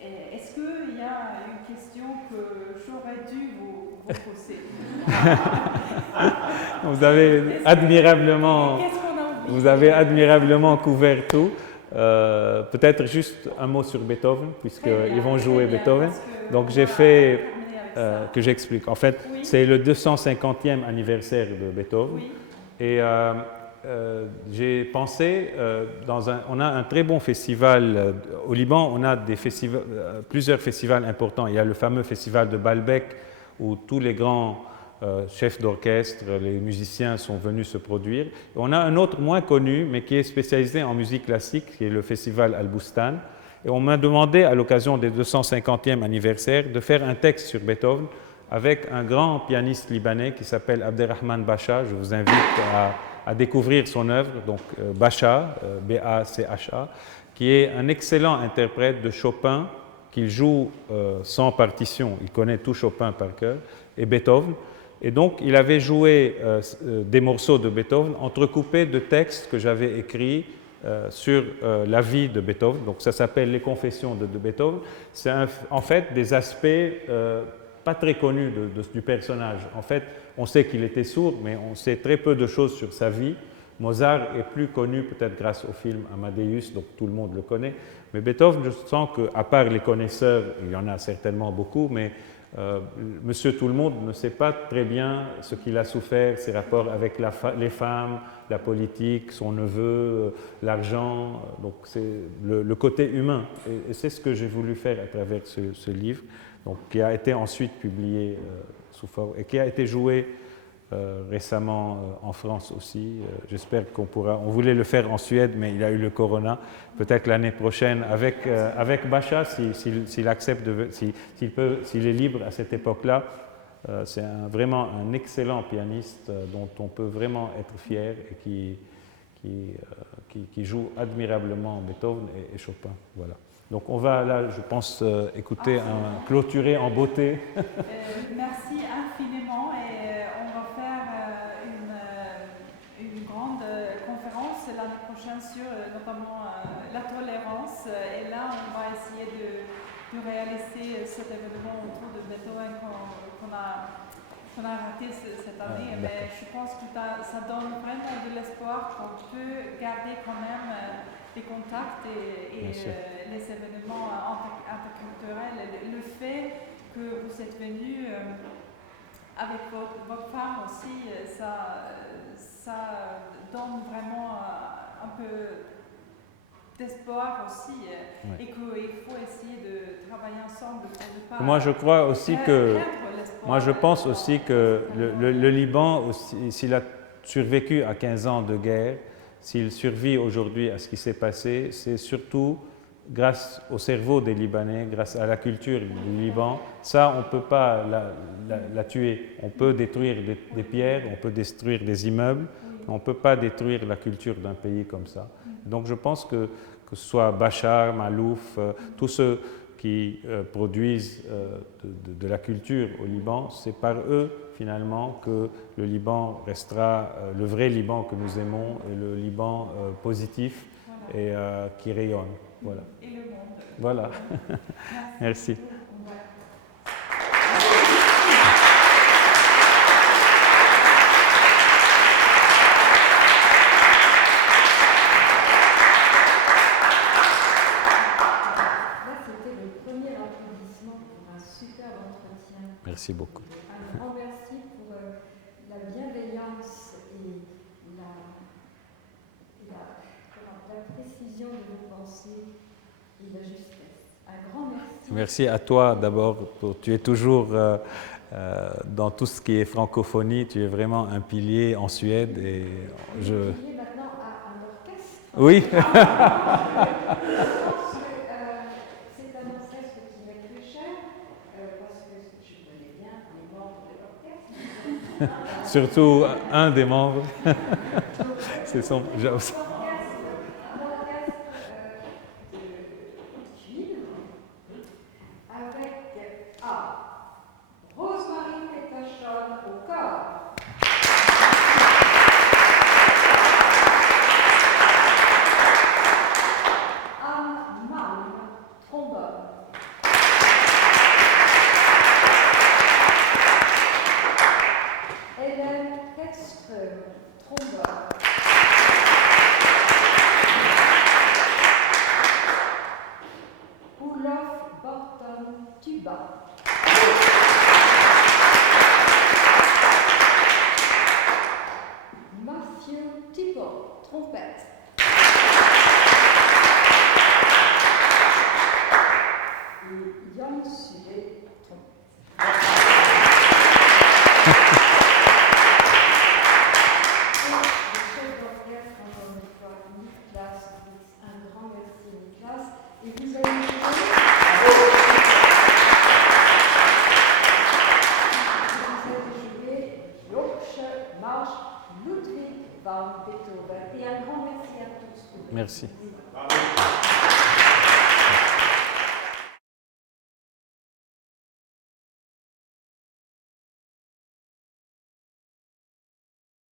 Est-ce qu'il y a une question que j'aurais dû vous poser? Vous avez admirablement couvert tout. Peut-être juste un mot sur Beethoven, puisqu'ils vont jouer Beethoven. Donc j'ai fait que j'explique. En fait, c'est le 250e anniversaire de Beethoven. Oui. Et j'ai pensé, on a un très bon festival au Liban, on a plusieurs festivals importants. Il y a le fameux festival de Baalbek où tous les grands chefs d'orchestre, les musiciens sont venus se produire. Et on a un autre moins connu, mais qui est spécialisé en musique classique, qui est le festival Al-Bustan. Et on m'a demandé, à l'occasion des 250e anniversaire, de faire un texte sur Beethoven avec un grand pianiste libanais qui s'appelle Abderrahman Bacha. Je vous invite à découvrir son œuvre, donc Bacha, B-A-C-H-A, qui est un excellent interprète de Chopin, qu'il joue sans partition, il connaît tout Chopin par cœur, et Beethoven. Et donc, il avait joué des morceaux de Beethoven entrecoupés de textes que j'avais écrits sur la vie de Beethoven. Donc, ça s'appelle Les Confessions de Beethoven. C'est en fait des aspects pas très connus du personnage. En fait, on sait qu'il était sourd, mais on sait très peu de choses sur sa vie. Mozart est plus connu peut-être grâce au film Amadeus, donc tout le monde le connaît. Mais Beethoven, je sens qu'à part les connaisseurs, il y en a certainement beaucoup, mais Monsieur Tout-le-Monde ne sait pas très bien ce qu'il a souffert, ses rapports avec les femmes, la politique, son neveu, l'argent. Donc c'est le côté humain. Et c'est ce que j'ai voulu faire à travers ce livre, donc, qui a été ensuite publié sous forme et qui a été joué récemment en France aussi. J'espère qu'on pourra. On voulait le faire en Suède, mais il y a eu le corona. Peut-être l'année prochaine avec Bacha, s'il accepte, s'il est libre à cette époque-là. C'est vraiment un excellent pianiste dont on peut vraiment être fier et qui joue admirablement Beethoven et Chopin. Voilà. Donc on va là, je pense, clôturer en beauté. Merci infiniment et on va faire une grande conférence l'année prochaine sur notamment la tolérance. Et là, on va essayer de réaliser cet événement autour de Beethoven qu'on a raté cette année. Mais je pense que ça donne vraiment de l'espoir qu'on peut garder quand même les contacts et les événements interculturels. Le fait que vous êtes venu avec votre femme aussi, ça donne vraiment un peu d'espoir aussi et qu'il faut essayer de travailler ensemble pour ne pas moi je crois aussi que moi je pense aussi que le Liban aussi, s'il a survécu à 15 ans de guerre, s'il survit aujourd'hui à ce qui s'est passé, c'est surtout grâce au cerveau des Libanais, grâce à la culture du Liban. Ça, on ne peut pas la tuer. On peut détruire des pierres, on peut détruire des immeubles, on ne peut pas détruire la culture d'un pays comme ça. Donc je pense que ce soit Bachar, Malouf, tous ceux qui produisent de la culture au Liban, c'est par eux finalement que le Liban restera le vrai Liban que nous aimons et le Liban positif et qui rayonne. Voilà. Et le monde. Voilà. Merci. Merci beaucoup. Un grand merci pour la bienveillance et la précision de vos pensées et la justesse. Un grand merci. Merci à toi d'abord. Tu es toujours dans tout ce qui est francophonie. Tu es vraiment un pilier en Suède. Et Un pilier maintenant à un orchestre. Oui. Surtout un des membres. C'est son. Avec Rosemary Peterson au corps. Anne Malm, trombone. Hélène Hedström, trombone. Merci.